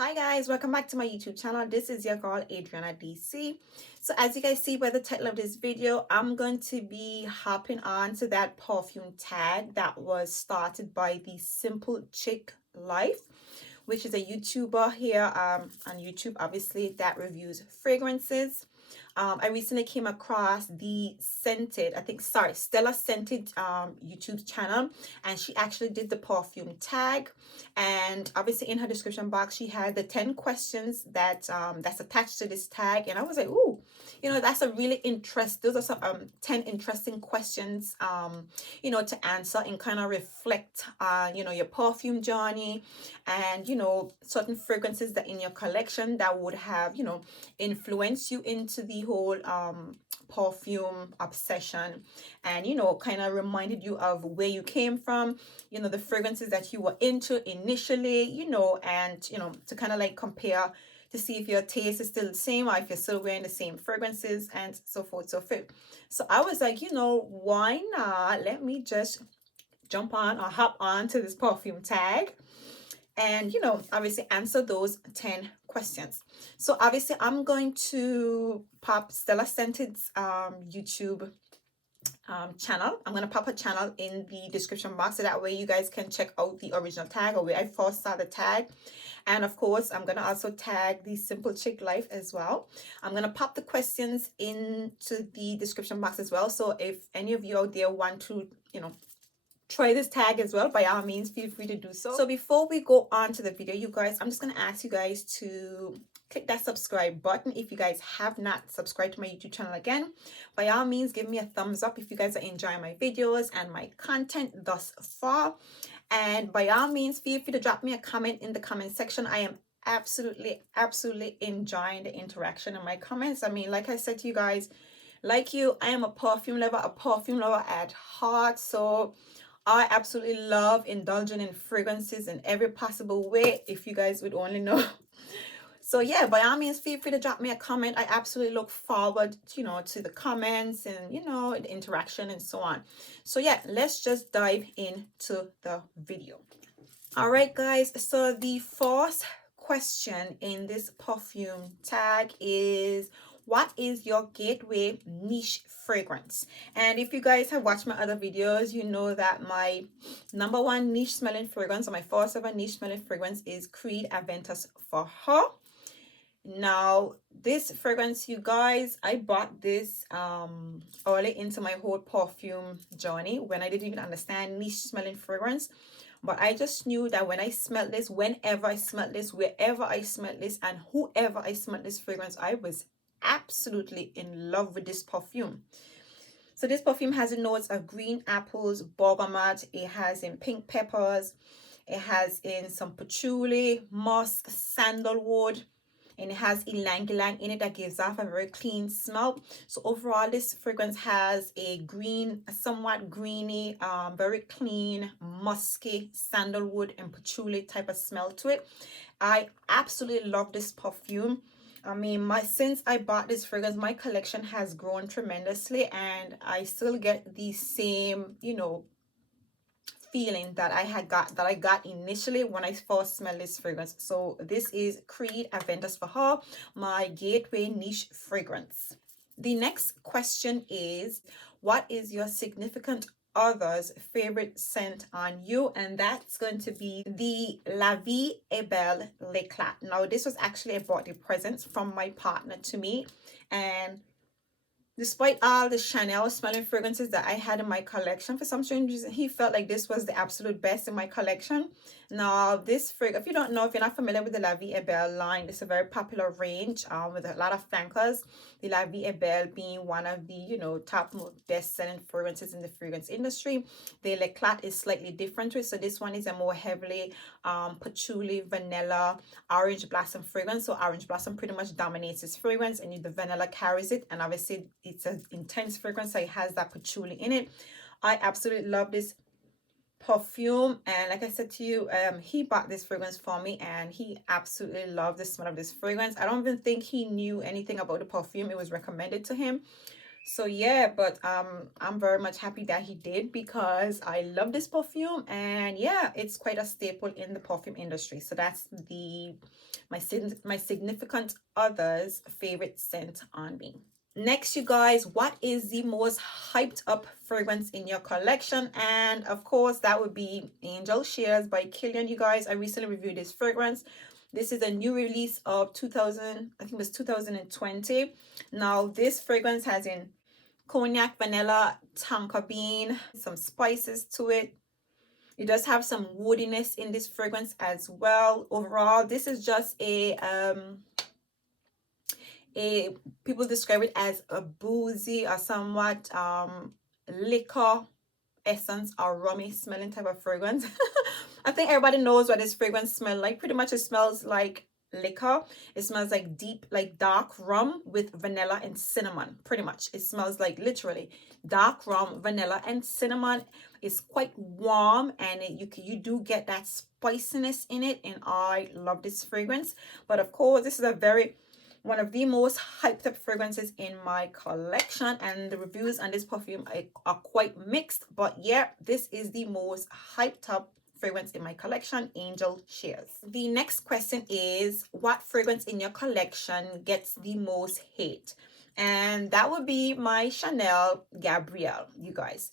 Hi guys, welcome back to my YouTube channel. This is your girl Adriana DC. So as you guys see by the title of this video, I'm going to be hopping on to that perfume tag that was started by the Simple Chic Life, which is a YouTuber here on YouTube, obviously, that reviews fragrances. I recently came across the Stella Scented YouTube channel, and she actually did the perfume tag. And obviously, in her description box, she had the 10 questions that's attached to this tag. And I was like, ooh, that's a really those are some 10 interesting questions, to answer and kind of reflect on, your perfume journey and, certain fragrances that in your collection that would have, influence you into the whole perfume obsession, and kind of reminded you of where you came from, the fragrances that you were into initially, and to kind of like compare to see if your taste is still the same or if you're still wearing the same fragrances and so forth so forth. So I was like, why not let me just jump on or hop on to this perfume tag and obviously answer those 10 questions. So obviously I'm going to pop Stella Scented's YouTube channel. I'm going to pop her channel in the description box, so that way you guys can check out the original tag or where I first saw the tag. And of course, I'm going to also tag the Simple Chic Life as well. I'm going to pop the questions into the description box as well. So if any of you out there want to, try this tag as well, by all means feel free to do so. So before we go on to the video, you guys, I'm just going to ask you guys to click that subscribe button if you guys have not subscribed to my YouTube channel. Again, by all means give me a thumbs up if you guys are enjoying my videos and my content thus far, and by all means feel free to drop me a comment in the comment section. I am absolutely enjoying the interaction in my comments. I mean, like I said to you guys, like you, I am a perfume lover at heart. So I absolutely love indulging in fragrances in every possible way, if you guys would only know. So yeah, by all means, feel free to drop me a comment. I absolutely look forward, to the comments and, the interaction and so on. So yeah, let's just dive into the video. All right, guys. So the first question in this perfume tag is, what is your gateway niche fragrance? And if you guys have watched my other videos, you know that my number one niche smelling fragrance, or my first ever niche smelling fragrance, is Creed Aventus for Her. Now this fragrance, you guys, I bought this early into my whole perfume journey when I didn't even understand niche smelling fragrance. But I just knew that when I smelled this, whenever I smelled this, wherever I smelled this, and whoever I smelled this fragrance, I was absolutely in love with this perfume. So this perfume has the notes of green apples, bergamot. It has in pink peppers. It has in some patchouli, musk, sandalwood, and it has ylang ylang in it that gives off a very clean smell. So overall, this fragrance has a somewhat greeny, very clean, musky sandalwood and patchouli type of smell to it. I absolutely love this perfume. I mean, since I bought this fragrance, my collection has grown tremendously, and I still get the same, feeling that I got initially when I first smelled this fragrance. So this is Creed Aventus for Her, my gateway niche fragrance. The next question is, what is your significant other's favorite scent on you? And that's going to be the La Vie est Belle L'Eclat. Now this was actually a birthday present from my partner to me, and despite all the Chanel smelling fragrances that I had in my collection, for some strange reason, he felt like this was the absolute best in my collection. Now, this fragrance, if you're not familiar with the La Vie est Belle line, it's a very popular range with a lot of flankers. The La Vie est Belle being one of the, top best-selling fragrances in the fragrance industry. The L'Eclat is slightly different to it. So this one is a more heavily patchouli, vanilla, orange blossom fragrance. So orange blossom pretty much dominates this fragrance, and the vanilla carries it. And obviously, it's an intense fragrance, so it has that patchouli in it. I absolutely love this perfume, and like I said to you, he bought this fragrance for me, and he absolutely loved the smell of this fragrance. I don't even think he knew anything about the perfume. It was recommended to him. So yeah, but I'm very much happy that he did because I love this perfume, and yeah, it's quite a staple in the perfume industry. So that's the my significant other's favorite scent on me. Next, you guys, what is the most hyped up fragrance in your collection? And of course, that would be Angel Shares by Killian. You guys, I recently reviewed this fragrance. This is a new release of 2000, I think it was 2020. Now, this fragrance has in cognac, vanilla, tonka bean, some spices to it. It does have some woodiness in this fragrance as well. Overall, this is just a people describe it as a boozy or somewhat liquor essence or rummy smelling type of fragrance. I think everybody knows what this fragrance smells like. Pretty much it smells like liquor. It smells like deep, like dark rum with vanilla and cinnamon. Pretty much. It smells like literally dark rum, vanilla, and cinnamon. It's quite warm, and you do get that spiciness in it, and I love this fragrance. But of course, this is a very one of the most hyped up fragrances in my collection, and the reviews on this perfume are quite mixed, but yeah, this is the most hyped up fragrance in my collection, Angel Shares. The next question is, what fragrance in your collection gets the most hate? And that would be my Chanel Gabrielle, you guys.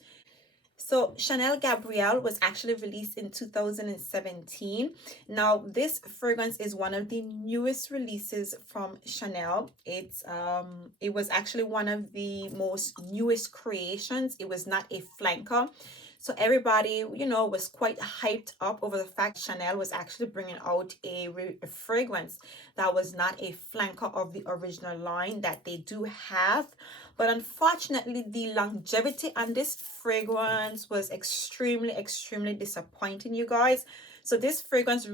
So Chanel Gabrielle was actually released in 2017. Now this fragrance is one of the newest releases from Chanel. It was actually one of the most newest creations. It was not a flanker. So everybody, was quite hyped up over the fact Chanel was actually bringing out a fragrance that was not a flanker of the original line that they do have. But unfortunately, the longevity on this fragrance was extremely disappointing, you guys. So this fragrance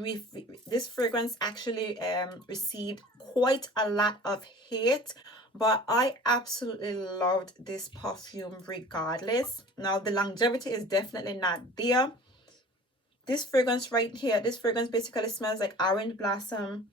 actually received quite a lot of hate, but I absolutely loved this perfume regardless. Now the longevity is definitely not there. This fragrance right here, this fragrance basically smells like orange blossom.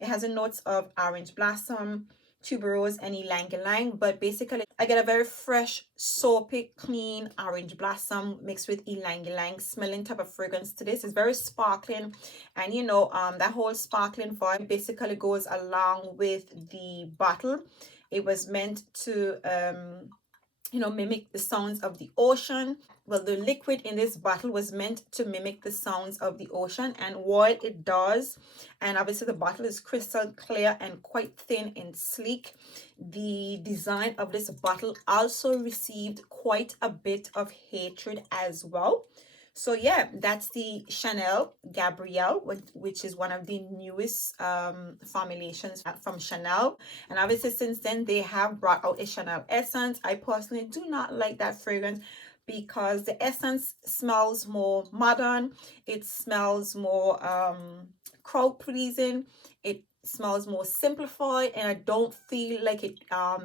It has a notes of orange blossom, tuberose, and ylang ylang, but basically I get a very fresh, soapy, clean orange blossom mixed with ylang ylang smelling type of fragrance to this. It's very sparkling, and that whole sparkling vibe basically goes along with the bottle. It was meant to mimic the sounds of the ocean. Well, the liquid in this bottle was meant to mimic the sounds of the ocean, and while it does, and obviously the bottle is crystal clear and quite thin and sleek, the design of this bottle also received quite a bit of hatred as well. So yeah, that's the Chanel Gabrielle, which is one of the newest formulations from Chanel. And obviously since then they have brought out a Chanel Essence. I personally do not like that fragrance because the essence smells more modern. It smells more crowd pleasing. It smells more simplified, and I don't feel like it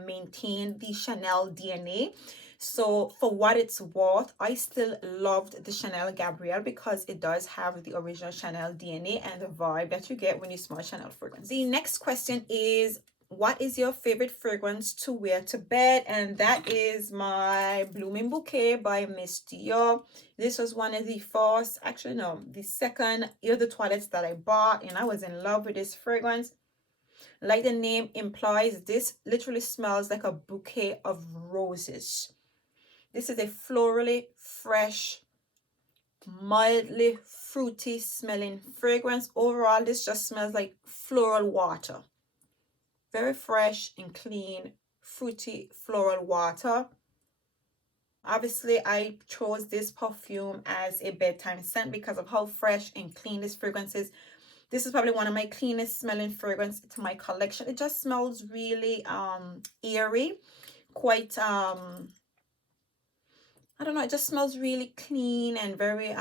maintained the Chanel DNA. So for what it's worth, I still loved the Chanel Gabrielle because it does have the original Chanel DNA and the vibe that you get when you smell Chanel fragrance. The next question is, what is your favorite fragrance to wear to bed? And that is my Blooming Bouquet by Miss Dior. This was one of the first, actually no, the second Eau de Toilettes that I bought, and I was in love with this fragrance. Like the name implies, this literally smells like a bouquet of roses. This is a florally fresh, mildly fruity smelling fragrance. Overall, this just smells like floral water. Very fresh and clean, fruity floral water. Obviously, I chose this perfume as a bedtime scent because of how fresh and clean this fragrance is. This is probably one of my cleanest smelling fragrance to my collection. It just smells really airy, quite I don't know, it just smells really clean and very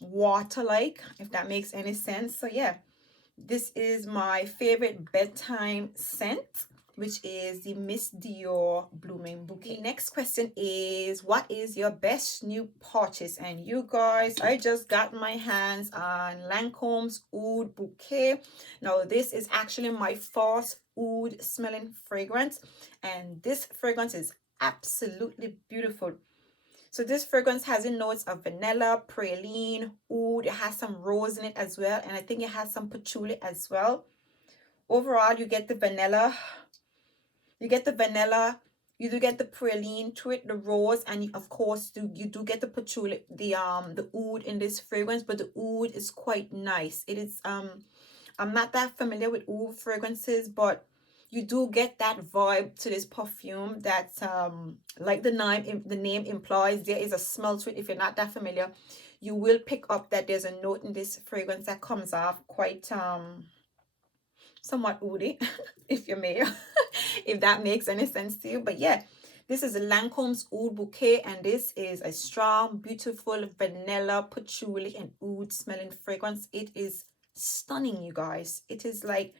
water-like, if that makes any sense. So yeah, this is my favorite bedtime scent, which is the Miss Dior Blooming Bouquet. The next question is, what is your best new purchase? And you guys, I just got my hands on Lancome's Oud Bouquet. Now this is actually my first oud smelling fragrance, and this fragrance is absolutely beautiful. So this fragrance has in notes of vanilla, praline, oud. It has some rose in it as well, and I think it has some patchouli as well. Overall, you get the vanilla. You get the vanilla. You do get the praline to it, the rose, and of course, you do get the patchouli, the oud in this fragrance. But the oud is quite nice. It is I'm not that familiar with oud fragrances, but you do get that vibe to this perfume that like the name implies, there is a smell to it. If you're not that familiar, you will pick up that there's a note in this fragrance that comes off quite somewhat woody, if you may, if that makes any sense to you. But yeah, this is a Lancome's Oud Bouquet, and this is a strong, beautiful vanilla, patchouli, and oud smelling fragrance. It is stunning, you guys. It is like,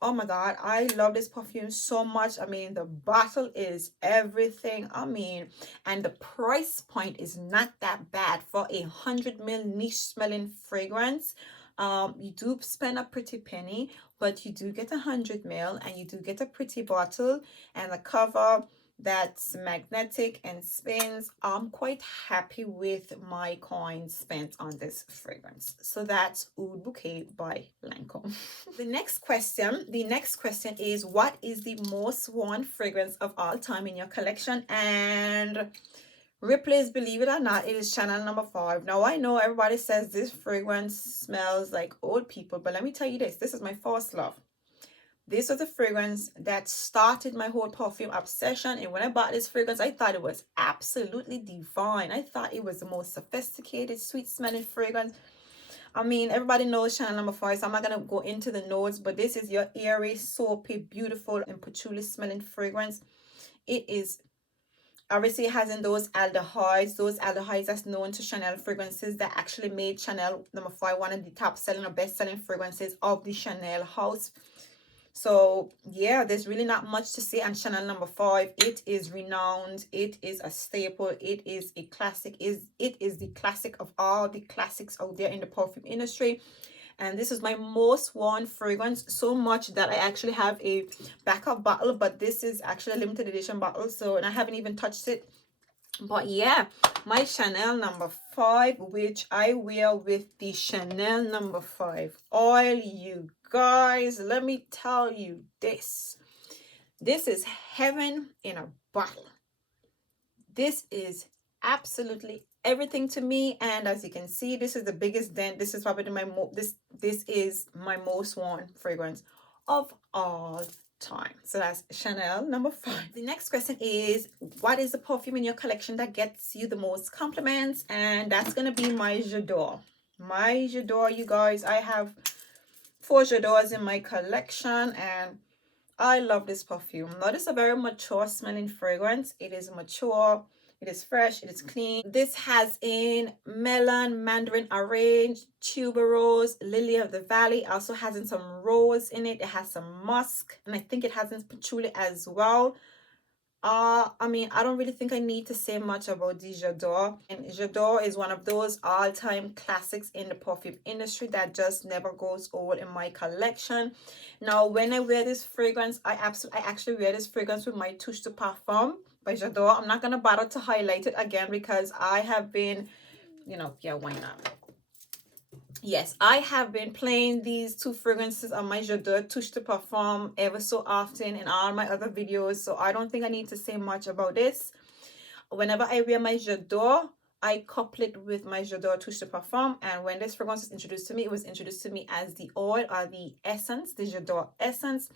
oh my god, I love this perfume so much. I mean, the bottle is everything. I mean, and the price point is not that bad for a 100 ml niche smelling fragrance. You do spend a pretty penny, but you do get 100 ml, and you do get a pretty bottle and a cover that's magnetic and spins. I'm quite happy with my coins spent on this fragrance. So that's Oud Bouquet by Lancome. The next question is, what is the most worn fragrance of all time in your collection? And Ripley's, believe it or not, it is Chanel number 5. Now I know everybody says this fragrance smells like old people, but let me tell you this is my first love. This was a fragrance that started my whole perfume obsession. And when I bought this fragrance, I thought it was absolutely divine. I thought it was the most sophisticated, sweet smelling fragrance. I mean, everybody knows Chanel number 5, so I'm not going to go into the notes, but this is your airy, soapy, beautiful, and patchouli smelling fragrance. It is, obviously, it has in those aldehydes that's known to Chanel fragrances that actually made Chanel number 5 one of the top selling or best selling fragrances of the Chanel house. So yeah, there's really not much to say on Chanel number 5. It is renowned. It is a staple. It is a classic. It is the classic of all the classics out there in the perfume industry. And this is my most worn fragrance, so much that I actually have a backup bottle, but this is actually a limited edition bottle, so, and I haven't even touched it. But yeah, my Chanel number 5, which I wear with the Chanel number 5 oil, you guys, let me tell you this is heaven in a bottle. This is absolutely everything to me, and as you can see, this is the biggest dent. This is probably this is my most worn fragrance of all time. So that's Chanel number 5. The next question is, what is the perfume in your collection that gets you the most compliments? And that's gonna be my J'adore. My J'adore, you guys. I have 4 J'adores in my collection, and I love this perfume. Now, this is a very mature smelling fragrance. It is mature, it is fresh, it is clean. This has in melon, mandarin orange, tuberose, lily of the valley. Also has in some rose in it. It has some musk, and I think it has in patchouli as well. I mean, I don't really think I need to say much about the J'adore. And J'adore is one of those all-time classics in the perfume industry that just never goes old in my collection. Now, when I wear this fragrance, I actually wear this fragrance with my Touche de Parfum by J'adore. I'm not gonna bother to highlight it again because I have been, yeah, why not? Yes, I have been playing these 2 fragrances on my J'adore Touche de Parfum ever so often in all my other videos, so I don't think I need to say much about this. Whenever I wear my J'adore, I couple it with my J'adore Touche de Parfum, and when this fragrance was introduced to me, it was introduced to me as the oil or the essence, the J'adore essence.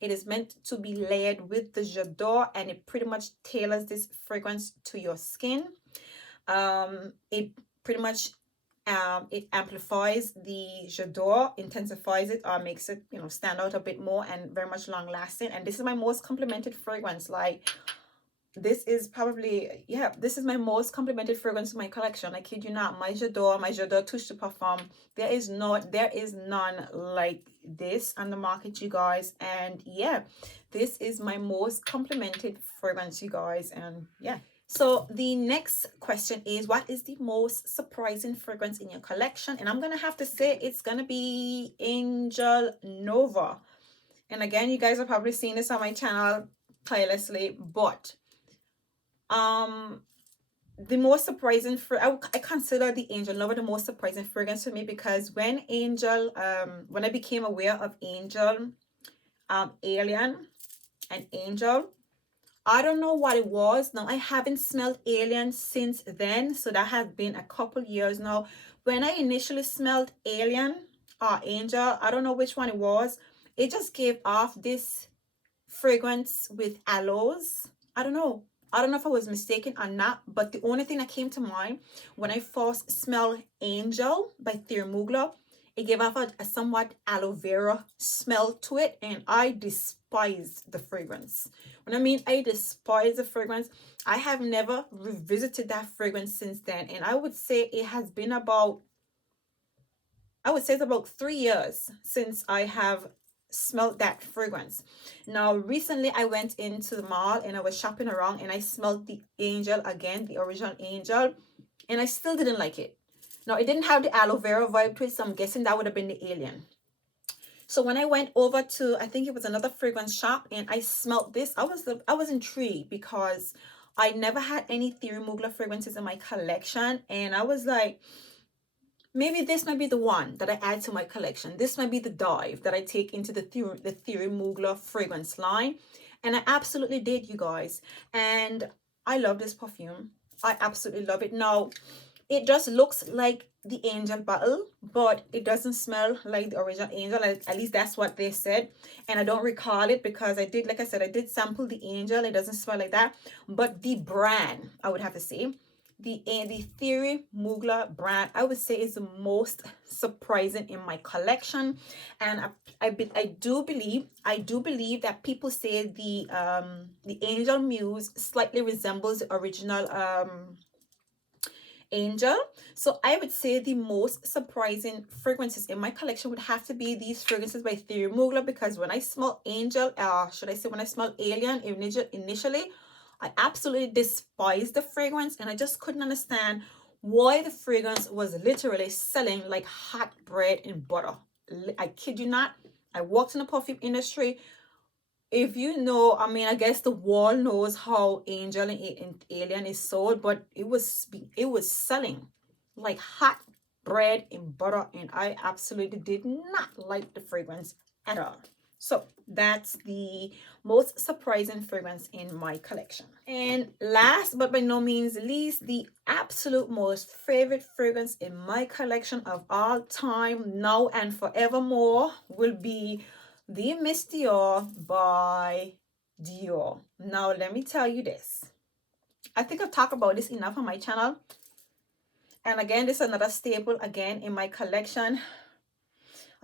It is meant to be layered with the J'adore, and it pretty much tailors this fragrance to your skin. It pretty much it amplifies the J'adore, intensifies it, or makes it, stand out a bit more and very much long lasting. And this is my most complimented fragrance. Like, this is probably, yeah, this is my most complimented fragrance in my collection. I kid you not. My J'adore Touche de Parfum. There is none like this on the market, you guys. And yeah, this is my most complimented fragrance, you guys. And yeah. So the next question is, what is the most surprising fragrance in your collection? And I'm going to have to say it's going to be Angel Nova. And again, you guys are probably seeing this on my channel tirelessly, but Um, the most surprising for I consider the Angel Lover the most surprising fragrance for me, because when I became aware of Alien and Angel, I don't know what it was. Now I haven't smelled Alien since then, so that has been a couple years now. When I initially smelled Alien or Angel, I don't know which one it was. It just gave off this fragrance with aloes. I don't know. I don't know if I was mistaken or not, but the only thing that came to mind when I first smelled Angel by Thierry, it gave off a somewhat aloe vera smell to it, and I despised the fragrance. When I mean I despise the fragrance, I have never revisited that fragrance since then, and I would say it's about 3 years since I have smelled that fragrance. Now, recently I went into the mall and I was shopping around and I smelled the Angel again, the original Angel, and I still didn't like it. Now, it didn't have the aloe vera vibe to it, so I'm guessing that would have been the Alien. So when I went over to, I think it was another fragrance shop, and I smelled this, I was intrigued because I never had any Thierry Mugler fragrances in my collection, and I was like, maybe this might be the one that I add to my collection. This might be the dive that I take into the Thierry Mugler fragrance line. And I absolutely did, you guys. And I love this perfume. I absolutely love it. Now, it just looks like the Angel bottle, but it doesn't smell like the original Angel. At least that's what they said. And I don't recall it because I did, like I said, I did sample the Angel. It doesn't smell like that. But the brand, I would have to say, the Thierry Mugler brand, I would say, is the most surprising in my collection. And I do believe that people say the Angel Muse slightly resembles the original Angel. So I would say the most surprising fragrances in my collection would have to be these fragrances by Thierry Mugler, because when I smell Angel, should I say when I smell Alien initially, I absolutely despised the fragrance, and I just couldn't understand why the fragrance was literally selling like hot bread and butter. I kid you not. I worked in the perfume industry. If you know, I mean, I guess the world knows how Angel and Alien is sold, but it was selling like hot bread and butter, and I absolutely did not like the fragrance at all. So that's the most surprising fragrance in my collection. And last but by no means least, the absolute most favorite fragrance in my collection of all time, now and forevermore, will be the Miss Dior by Dior. Now, let me tell you this. I think I've talked about this enough on my channel. And again, this is another staple again in my collection.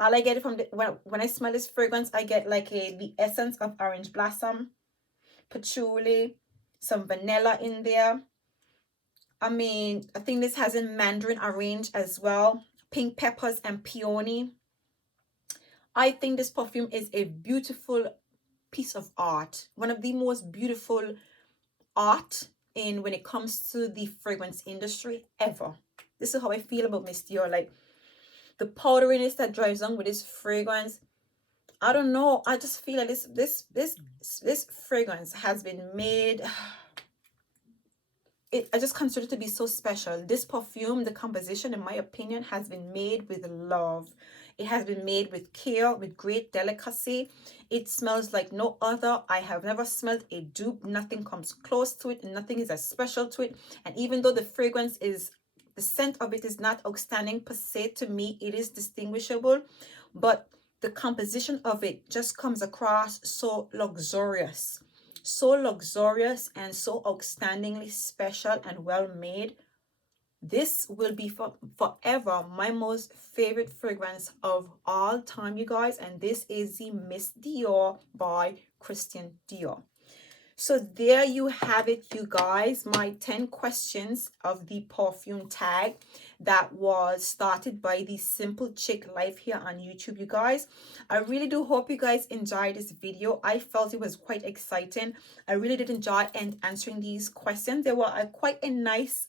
All I get from when I smell this fragrance, I get like the essence of orange blossom, patchouli, some vanilla in there. I mean, I think this has in mandarin orange as well, pink peppers and peony. I think this perfume is a beautiful piece of art, one of the most beautiful art in when it comes to the fragrance industry ever. This is how I feel about Miss Dior. Like the powderiness that drives on with this fragrance, I don't know, I just feel like this fragrance has been made, I just consider it to be so special. This perfume, the composition, in my opinion, has been made with love. It has been made with care, with great delicacy. It smells like no other. I have never smelled a dupe. Nothing comes close to it. Nothing is as special to it. And even though the scent of it is not outstanding per se to me, it is distinguishable. But the composition of it just comes across so luxurious. So luxurious and so outstandingly special and well made. This will be forever my most favorite fragrance of all time, you guys. And this is the Miss Dior by Christian Dior. So there you have it, you guys. My 10 questions of the perfume tag that was started by the Simple Chick Life here on YouTube, you guys. I really do hope you guys enjoyed this video. I felt it was quite exciting. I really did enjoy answering these questions. They were quite a nice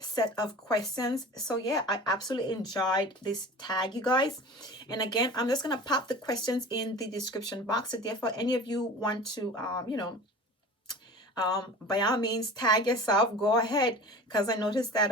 set of questions. So yeah, I absolutely enjoyed this tag, you guys. And again, I'm just gonna pop the questions in the description box. So therefore, any of you want to by all means tag yourself, go ahead, because I noticed that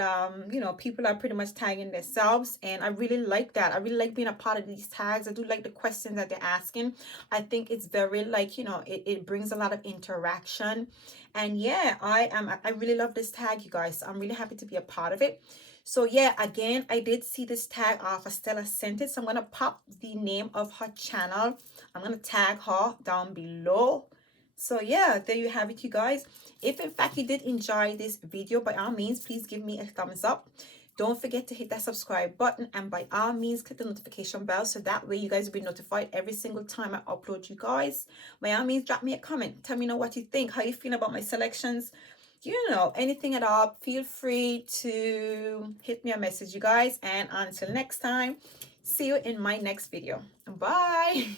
you know, people are pretty much tagging themselves, and I really like that. I really like being a part of these tags. I do like the questions that they're asking. I think it's very, like, you know, it brings a lot of interaction. And yeah, I really love this tag, you guys. I'm really happy to be a part of it. So yeah, again, I did see this tag off. Stella sent it, so I'm gonna pop the name of her channel. I'm gonna tag her down below. So yeah, there you have it, you guys. If in fact you did enjoy this video, by all means, please give me a thumbs up. Don't forget to hit that subscribe button, and by all means click the notification bell, so that way you guys will be notified every single time I upload, you guys. By all means, drop me a comment, tell me know what you think, how you feel about my selections, you know, anything at all. Feel free to hit me a message, you guys. And until next time, see you in my next video. Bye.